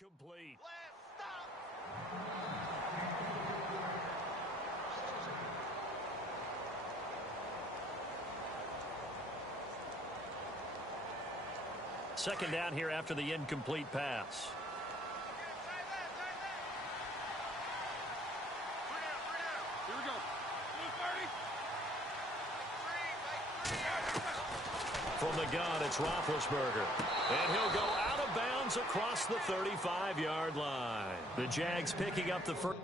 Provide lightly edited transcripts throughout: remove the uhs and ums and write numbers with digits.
Incomplete. Second down here after the incomplete pass. Here we go. From the gun, it's Roethlisberger. And he'll go out of bounds across the 35-yard line. The Jags picking up the first.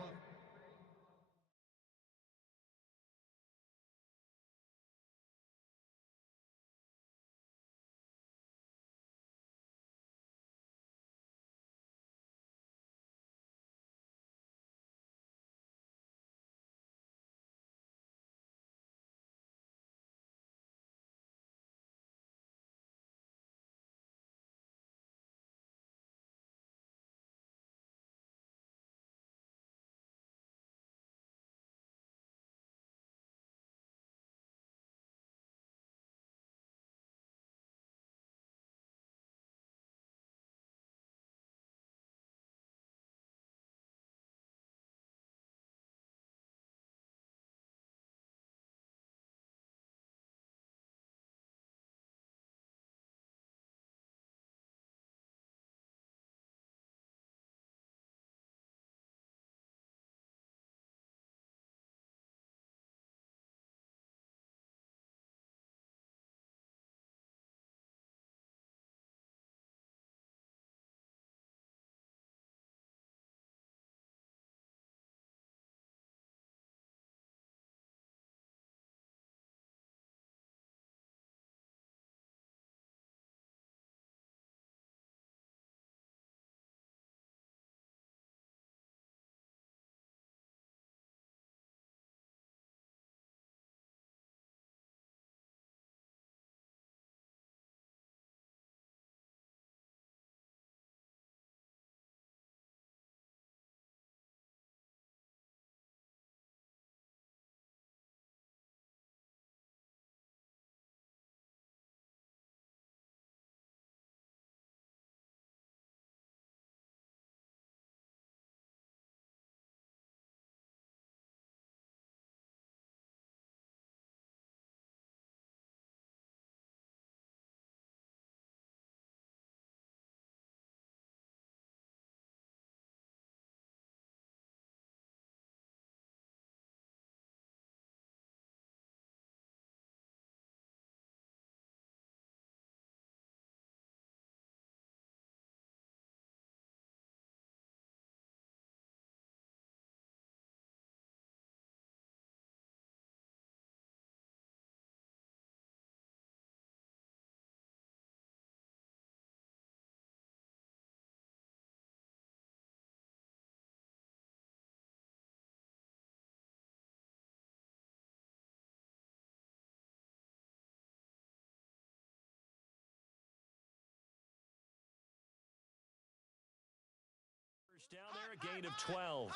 Down there, a gain of 12.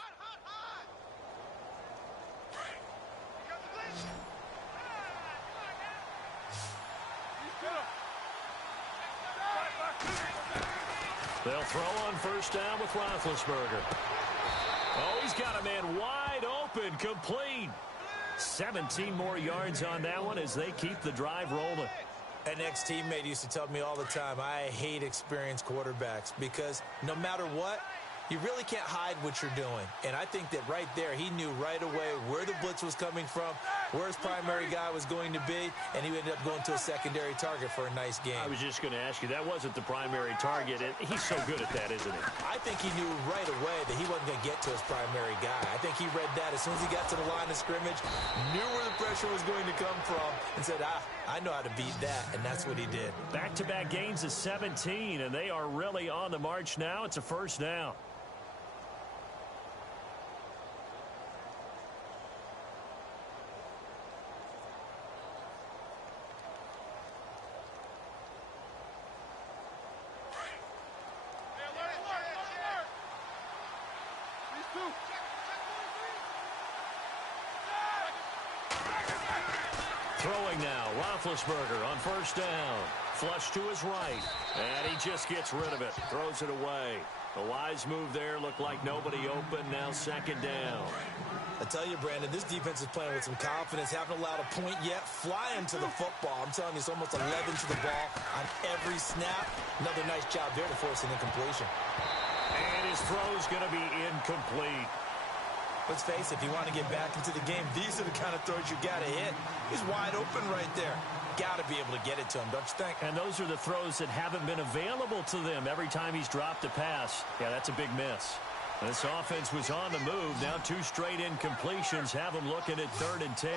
They'll throw on first down with Roethlisberger. Oh, he's got a man wide open, complete. 17 more yards on that one as they keep the drive rolling. An ex-teammate used to tell me all the time, I hate experienced quarterbacks because no matter what, you really can't hide what you're doing. And I think that right there, he knew right away where the blitz was coming from, where his primary guy was going to be, and he ended up going to a secondary target for a nice game. I was just going to ask you, that wasn't the primary target. He's so good at that, isn't he? I think he knew right away that he wasn't going to get to his primary guy. I think he read that as soon as he got to the line of scrimmage, knew where the pressure was going to come from, and said, I know how to beat that, and that's what he did. Back-to-back gains of 17, and they are really on the march now. It's a first down. Throwing now, Roethlisberger on first down. Flush to his right, and he just gets rid of it, throws it away. A wise move there. Looked like nobody open. Now second down. I tell you, Brandon, this defense is playing with some confidence. Haven't allowed a point yet. Flying to the football. I'm telling you, it's almost 11 to the ball on every snap. Another nice job there to force an incompletion. And his throw's going to be incomplete. Let's face it, if you want to get back into the game, these are the kind of throws you got to hit. He's wide open right there. Got to be able to get it to him, don't you think? And those are the throws that haven't been available to them every time he's dropped a pass. Yeah, that's a big miss. This offense was on the move. Now 2 straight incompletions have them looking at 3rd and 10.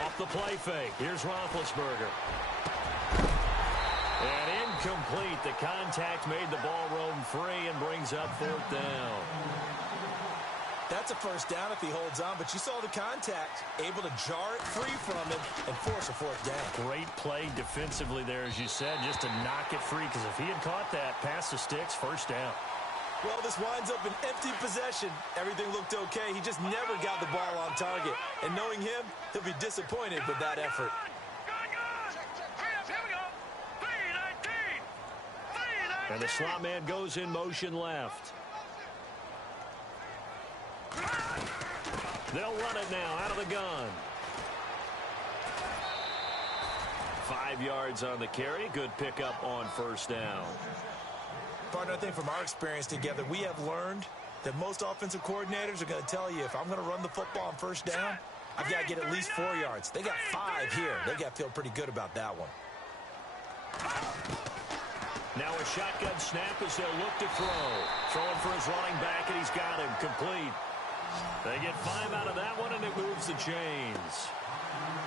Off the play fake. Here's Roethlisberger. And incomplete. The contact made the ball roam free and brings up 4th down. That's a first down if he holds on, but you saw the contact. Able to jar it free from him and force a 4th down. Great play defensively there, as you said, just to knock it free, because if he had caught that, pass the sticks, first down. Well, this winds up an empty possession. Everything looked okay. He just never got the ball on target. And knowing him, he'll be disappointed with that effort. And the slot man goes in motion left. They'll run it now out of the gun. 5 yards on the carry. Good pickup on first down. Partner, I think from our experience together, we have learned that most offensive coordinators are going to tell you, if I'm going to run the football on first down, I've got to get at least 4 yards. They got 5 here. They got to feel pretty good about that one. Now a shotgun snap as they'll look to throw. Throwing for his running back, and he's got him complete. They get 5 out of that one, and it moves the chains.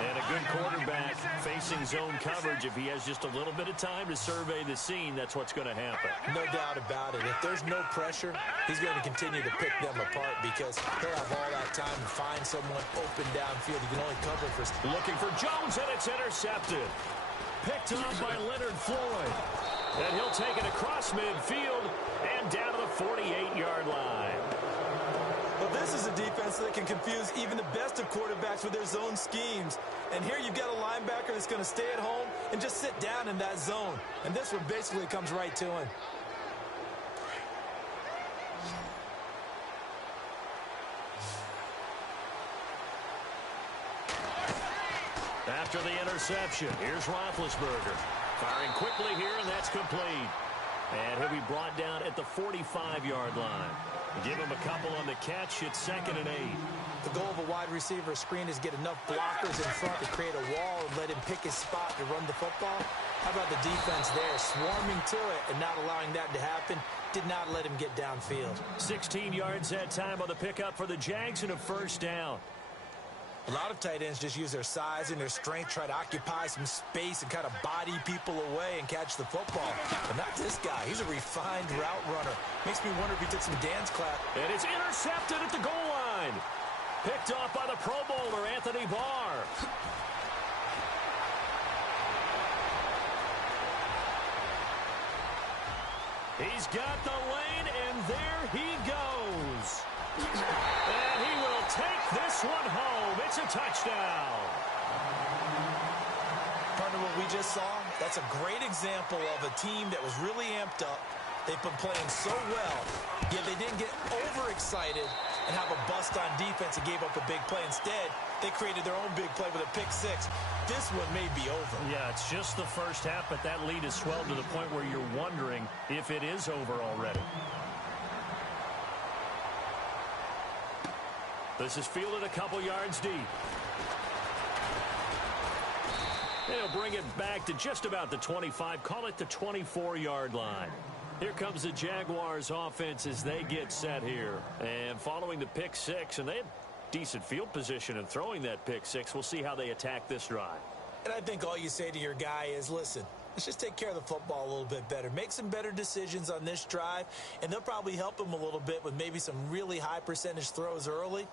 And a good quarterback facing zone coverage. If he has just a little bit of time to survey the scene, that's what's going to happen. No doubt about it. If there's no pressure, he's going to continue to pick them apart, because he'll have all that time to find someone open downfield. He can only cover for... Looking for Jones, and it's intercepted. Picked up by Leonard Floyd. And he'll take it across midfield and down to the 48-yard line. Well, this is a defense that can confuse even the best of quarterbacks with their zone schemes. And here you've got a linebacker that's going to stay at home and just sit down in that zone. And this one basically comes right to him. After the interception, here's Roethlisberger. Firing quickly here, and that's complete. And he'll be brought down at the 45-yard line. Give him a couple on the catch. It's 2nd and 8. The goal of a wide receiver screen is get enough blockers in front to create a wall and let him pick his spot to run the football. How about the defense there, swarming to it and not allowing that to happen? Did not let him get downfield. 16 yards that time on the pickup for the Jags and a first down. A lot of tight ends just use their size and their strength, try to occupy some space and kind of body people away and catch the football. But not this guy. He's a refined route runner. Makes me wonder if he took some dance class. And it's intercepted at the goal line. Picked off by the Pro Bowler, Anthony Barr. He's got the lane, and there he goes. And he will take this one home. It's a touchdown. Partner, what we just saw, that's a great example of a team that was really amped up. They've been playing so well, yet they didn't get overexcited and have a bust on defense and gave up a big play. Instead, they created their own big play with a pick six. This one may be over. Yeah, it's just the first half, but that lead has swelled to the point where you're wondering if it is over already. This is fielded a couple yards deep. They'll bring it back to just about the 25. Call it the 24-yard line. Here comes the Jaguars offense as they get set here. And following the pick six, and they had decent field position in throwing that pick six. We'll see how they attack this drive. And I think all you say to your guy is, listen, let's just take care of the football a little bit better. Make some better decisions on this drive, and they'll probably help him a little bit with maybe some really high percentage throws early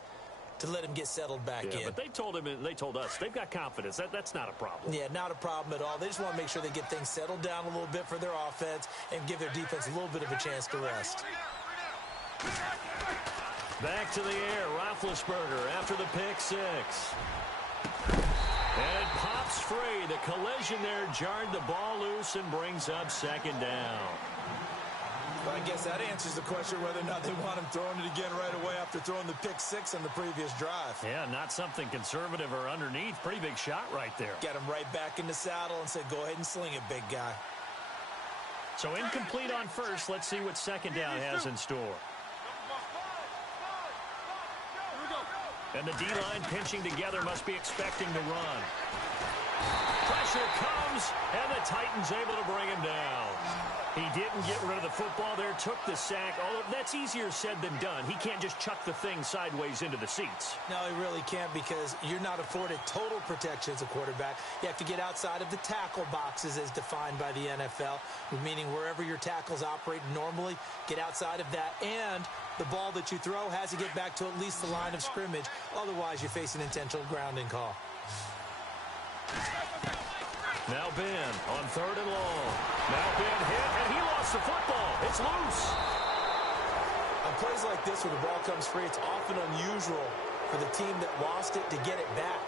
to let him get settled back in. But they told him, and they told us, they've got confidence. That's not a problem. Yeah, not a problem at all. They just want to make sure they get things settled down a little bit for their offense and give their defense a little bit of a chance to rest. Back to the air, Roethlisberger after the pick six. And it pops three. The collision there jarred the ball loose and brings up second down. Well, I guess that answers the question whether or not they want him throwing it again right away after throwing the pick six on the previous drive. Yeah, not something conservative or underneath. Pretty big shot right there. Get him right back in the saddle and said, go ahead and sling it, big guy. So incomplete on first. Let's see what second down has in store. And the D-line pinching together must be expecting to run. Pressure comes, and the Titans able to bring him down. He didn't get rid of the football there, took the sack. Although that's easier said than done. He can't just chuck the thing sideways into the seats. No, he really can't because you're not afforded total protection as a quarterback. You have to get outside of the tackle boxes as defined by the NFL, meaning wherever your tackles operate normally, get outside of that. And the ball that you throw has to get back to at least the line of scrimmage. Otherwise, you face an intentional grounding call. Now Ben on third and long. Now Ben hit, and he lost the football. It's loose. On plays like this where the ball comes free, it's often unusual for the team that lost it to get it back.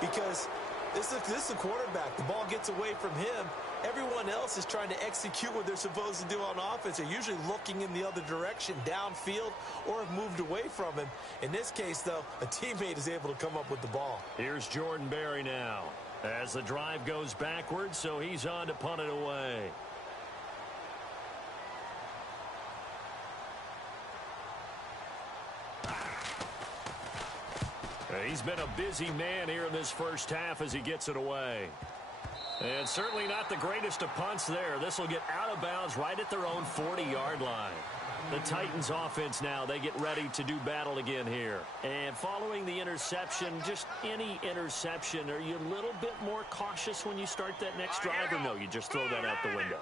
Because this is a quarterback. The ball gets away from him. Everyone else is trying to execute what they're supposed to do on offense. They're usually looking in the other direction, downfield, or have moved away from him. In this case, though, a teammate is able to come up with the ball. Here's Jordan Berry now. As the drive goes backwards, so he's on to punt it away. He's been a busy man here in this first half as he gets it away. And certainly not the greatest of punts there. This will get out of bounds right at their own 40-yard line. The Titans offense now, they get ready to do battle again here. And following the interception, just any interception, are you a little bit more cautious when you start that next drive, or no, you just throw that out the window?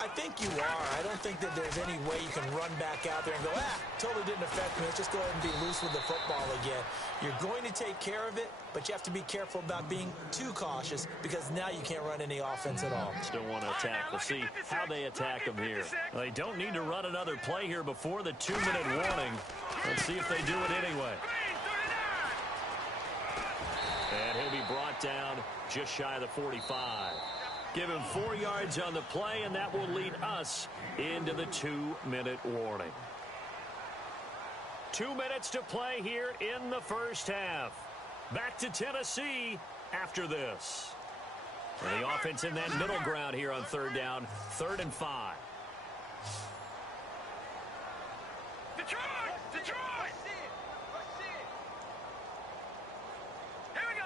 I think you are. I don't think that there's any way you can run back out there and go, totally didn't affect me. Let's just go ahead and be loose with the football again. You're going to take care of it, but you have to be careful about being too cautious because now you can't run any offense at all. Still want to attack. We'll see how they attack them here. They don't need to run another play here before the 2-minute warning. Let's see if they do it anyway. And he'll be brought down just shy of the 45. Give him 4 yards on the play, and that will lead us into the 2-minute warning. 2 minutes to play here in the first half. Back to Tennessee after this. And the offense in that middle ground here on third down, 3rd and 5. Detroit! Detroit! Here we go!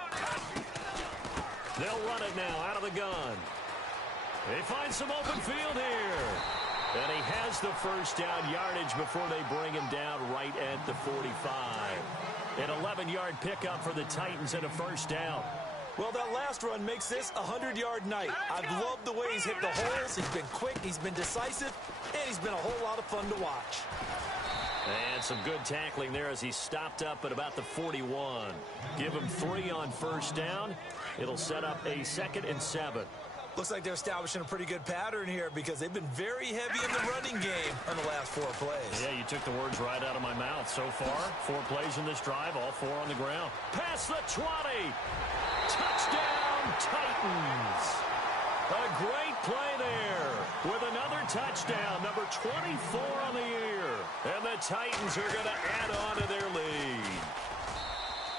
They'll run it now out of the gun. They find some open field here. And he has the first down yardage before they bring him down right at the 45. An 11-yard pickup for the Titans and a first down. Well, that last run makes this a 100-yard night. I've loved the way he's hit the holes. He's been quick, he's been decisive, and he's been a whole lot of fun to watch. And some good tackling there as he stopped up at about the 41. Give him 3 on first down. It'll set up a 2nd and 7. Looks like they're establishing a pretty good pattern here because they've been very heavy in the running game on the last 4 plays. Yeah, you took the words right out of my mouth. So far, 4 plays in this drive, all 4 on the ground. Past the 20. Touchdown, Titans. A great play there with another touchdown, number 24 on the year. And the Titans are going to add on to their lead.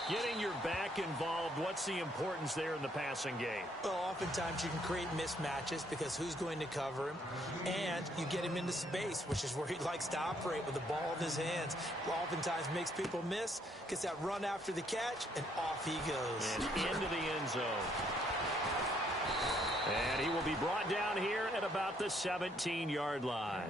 Getting your back involved, what's the importance there in the passing game? Well, oftentimes you can create mismatches because who's going to cover him, and you get him into space, which is where he likes to operate with the ball in his hands. Oftentimes makes people miss, gets that run after the catch, and off he goes. And into the end zone. And he will be brought down here at about the 17-yard line.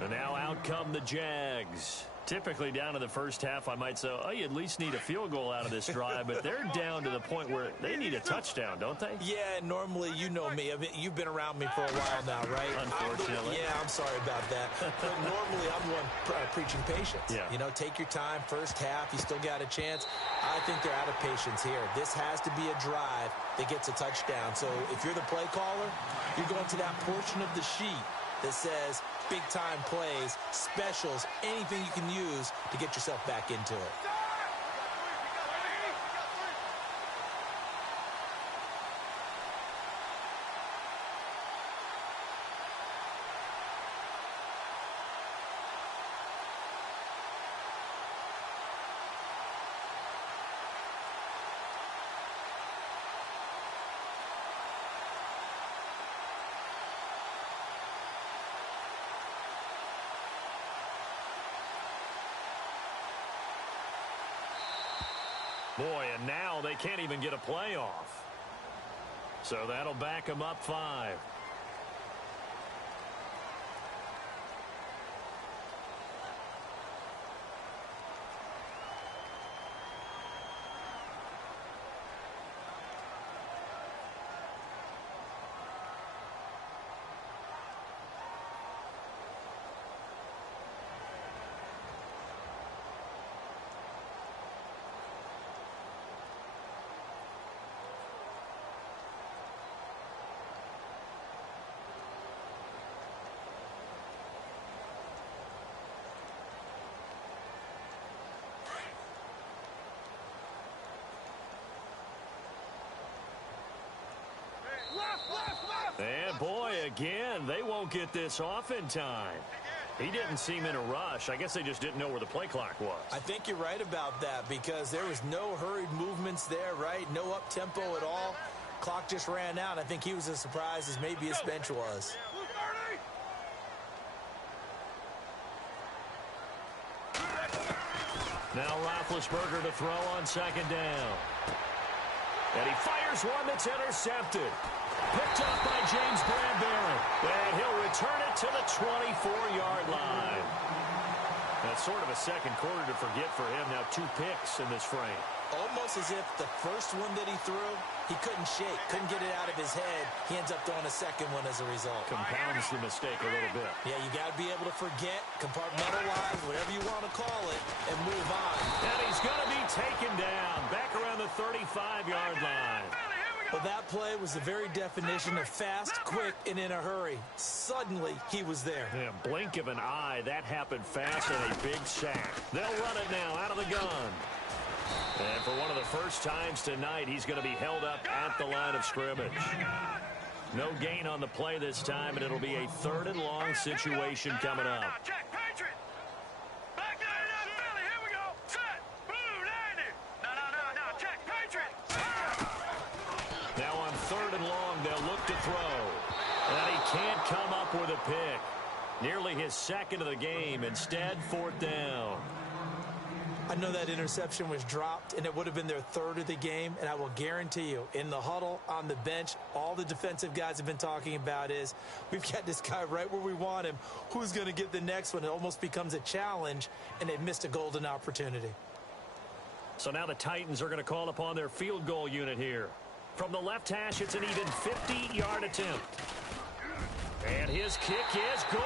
And now out come the Jags. Typically down in the first half, I might say, oh, you at least need a field goal out of this drive, but they're down to the point where they need a touchdown, don't they? Yeah, normally, you know me. I mean, you've been around me for a while now, right? Unfortunately. I'm sorry about that. But normally, I'm the one preaching patience. Yeah. You know, take your time, first half, you still got a chance. I think they're out of patience here. This has to be a drive that gets a touchdown. So if you're the play caller, you're going to that portion of the sheet that says big-time plays, specials, anything you can use to get yourself back into it. Boy, and now they can't even get a play off. So that'll back them up 5. And boy, again, they won't get this off in time. He didn't seem in a rush. I guess they just didn't know where the play clock was. I think you're right about that because there was no hurried movements there, right? No up-tempo at all. Clock just ran out. I think he was as surprised as maybe his bench was. Now Roethlisberger to throw on second down. And he fires one that's intercepted. Picked up by James Bradbury. And he'll return it to the 24-yard line. That's sort of a second quarter to forget for him. Now 2 picks in this frame. Almost as if the first one that he threw, he couldn't shake, couldn't get it out of his head. He ends up throwing a second one as a result. Compounds the mistake a little bit. Yeah, you got to be able to forget, compartmentalize, whatever you want to call it, and move on. And he's going to be taken down back around the 35-yard line. Well, that play was the very definition of fast, quick, and in a hurry. Suddenly, he was there. Yeah, blink of an eye. That happened fast and a big sack. They'll run it now out of the gun. And for one of the first times tonight, he's going to be held up at the line of scrimmage. No gain on the play this time, and it'll be a 3rd and long situation coming up. Now on 3rd and long, they'll look to throw. And he can't come up with a pick. Nearly his second of the game. Instead, 4th down. I know that interception was dropped, and it would have been their 3rd of the game, and I will guarantee you, in the huddle, on the bench, all the defensive guys have been talking about is, we've got this guy right where we want him. Who's going to get the next one? It almost becomes a challenge, and they missed a golden opportunity. So now the Titans are going to call upon their field goal unit here. From the left hash, it's an even 50-yard attempt. And his kick is good.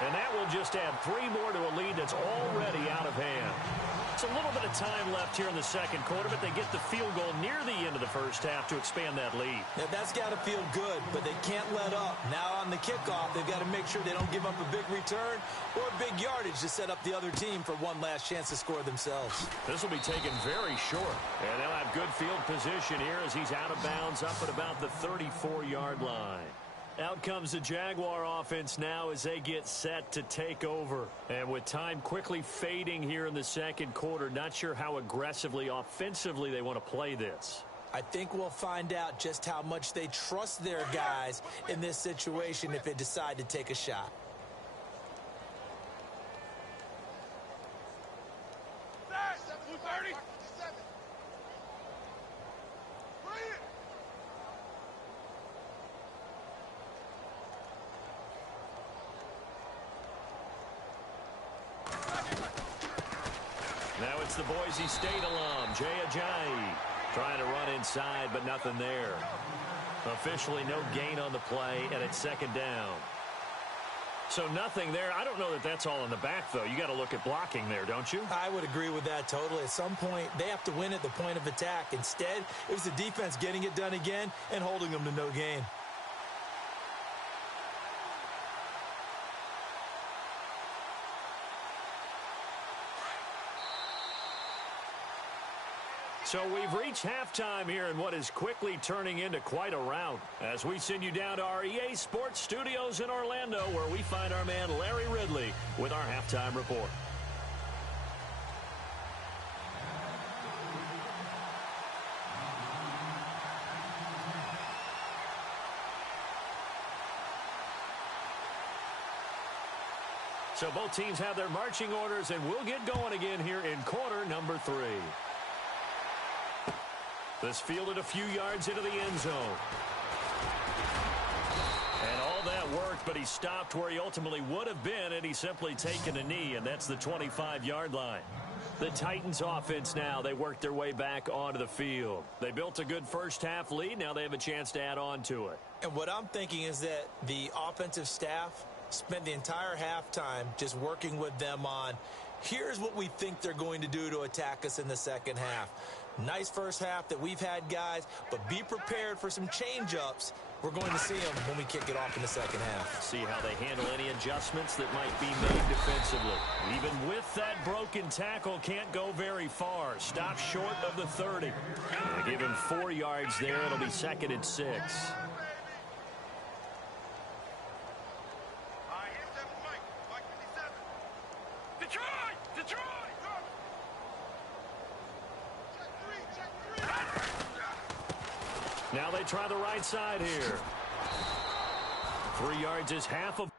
And that will just add 3 more to a lead that's already out of hand. It's a little bit of time left here in the second quarter, but they get the field goal near the end of the first half to expand that lead. Now, that's got to feel good, but they can't let up. Now on the kickoff, they've got to make sure they don't give up a big return or a big yardage to set up the other team for one last chance to score themselves. This will be taken very short. And they'll have good field position here as he's out of bounds up at about the 34-yard line. Out comes the Jaguar offense now as they get set to take over. And with time quickly fading here in the second quarter, not sure how aggressively, offensively they want to play this. I think we'll find out just how much they trust their guys in this situation if they decide to take a shot. Now it's the Boise State alum, Jay Ajayi, trying to run inside, but nothing there. Officially no gain on the play, and it's 2nd down. So nothing there. I don't know that that's all in the back, though. You got to look at blocking there, don't you? I would agree with that totally. At some point, they have to win at the point of attack. Instead, it was the defense getting it done again and holding them to no gain. So we've reached halftime here in what is quickly turning into quite a rout as we send you down to our EA Sports Studios in Orlando where we find our man Larry Ridley with our halftime report. So both teams have their marching orders, and we'll get going again here in quarter number 3. This fielded a few yards into the end zone. And all that worked, but he stopped where he ultimately would have been, and he's simply taken a knee, and that's the 25-yard line. The Titans offense now, they worked their way back onto the field. They built a good first-half lead. Now they have a chance to add on to it. And what I'm thinking is that the offensive staff spent the entire halftime just working with them on, here's what we think they're going to do to attack us in the second half. Nice first half that we've had, guys, but be prepared for some change-ups. We're going to see them when we kick it off in the second half. See how they handle any adjustments that might be made defensively. Even with that broken tackle, can't go very far. Stop short of the 30. They give him 4 yards there. It'll be 2nd and 6. Now they try the right side here. 3 yards is half of